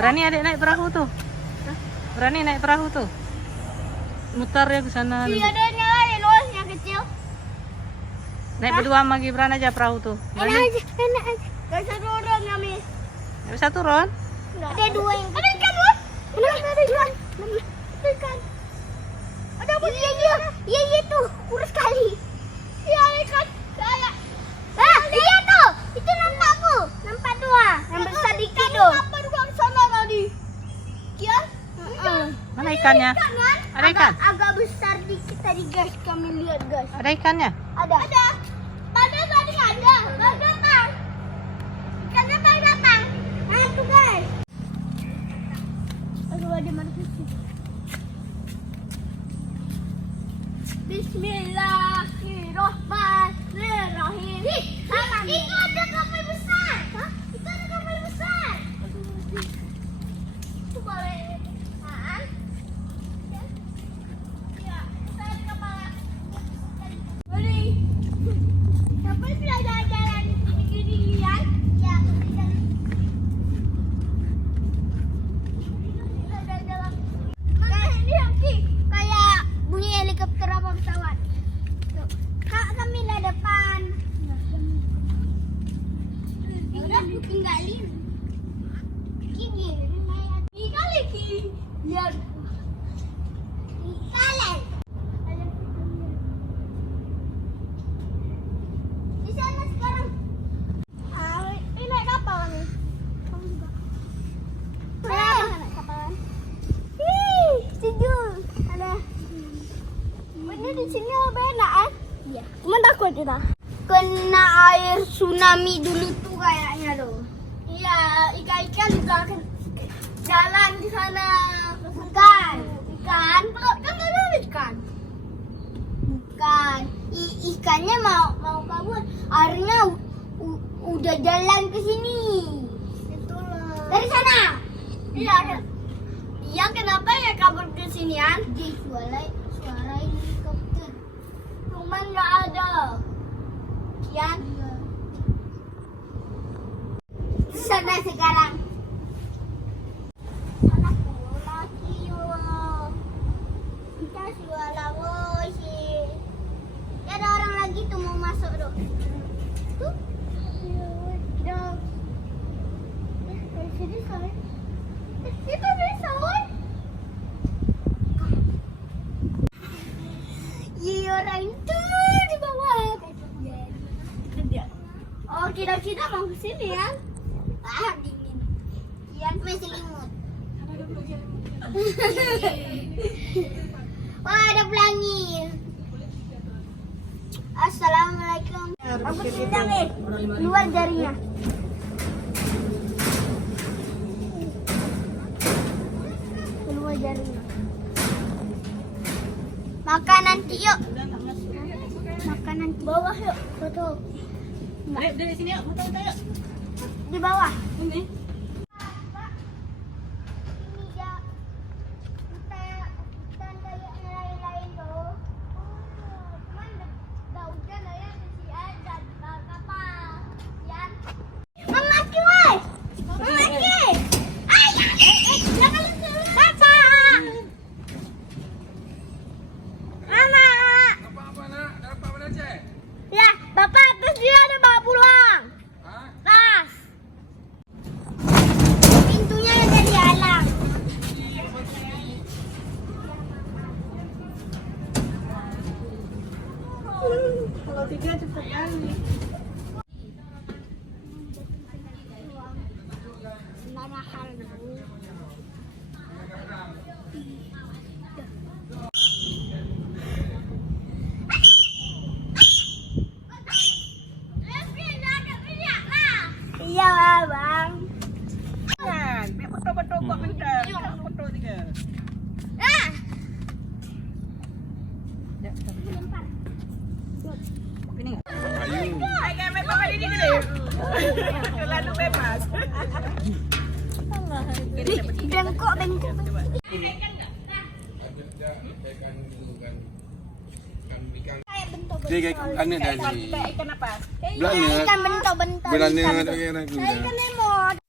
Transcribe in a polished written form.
Berani adik naik perahu tuh? Berani naik perahu tuh? Mutar ya ke sana. Iya, ada yang lain, oh, yang kecil. Naik berdua sama Gibran aja perahu tuh. Enak Berani? aja, enak aja. Gak bisa turun kami. Nggak bisa turun? Ada dua yang kecil. Ada ikan, Bun. Ada ikan. Ada ikan. Ada apa? Iya tuh, kurus sekali. Iya, ikan. Kayak. Iya tuh. Itu nampak bu. Nampak dua. Yang besar dikit tuh. Nampak dua ke sana tadi. Iya. Mana ikannya? Ada ikan? Agak besar dikit tadi guys, kami lihat guys. Ada ikannya? Ada. Pada tadi ada. Bang datang. Ikannya bang datang. Nah tuh guys. Aduh ada mana sih? Bismillahirrahmanirrahim. Itu ada kapal besar. Hah? Itu ada kapal besar. Itu boleh. Di sini lebih enak kan? Iya. Cuma takut kita kena air tsunami dulu tuh kayaknya tuh. Iya, ikan-ikan di belakang jalan di sana. Bukan, kan ada ikan. Bukan, ikannya mau kabur. Airnya udah jalan ke sini. Itulah. Dari sana. Iya. Iya, kenapa ya kabur ke sinian? Di suara helikopter. Cuman nggak ada. Kian. Sana sekarang. Anakku lagi kita suara sih. Ada orang lagi tuh mau masuk tuh. Tuh. Dari sini sampai. Itu bisa, woy. Iya, orang itu di bawah. Oh, kita mau ke sini ya? Dingin. Kian masih selimut. Wah, ada pelangi. Assalamualaikum. Aku tinggal keluar jarinya. Keluar jarinya. Makan nanti yuk. Makanan di bawah yuk. Foto. Ayo dari sini yuk, foto yuk. Di bawah. Ini. Kalau tiga cepet kali. Iya bang. Kan, betul-betul kok bentar. Foto tiga. Ini enggak? Hai kamera papa ini gede. Lalu bebas. Bengkok. Dia ikan dari Ikan apa? belanja Ikan bentuk-bentuk. belanja Ikan lemot.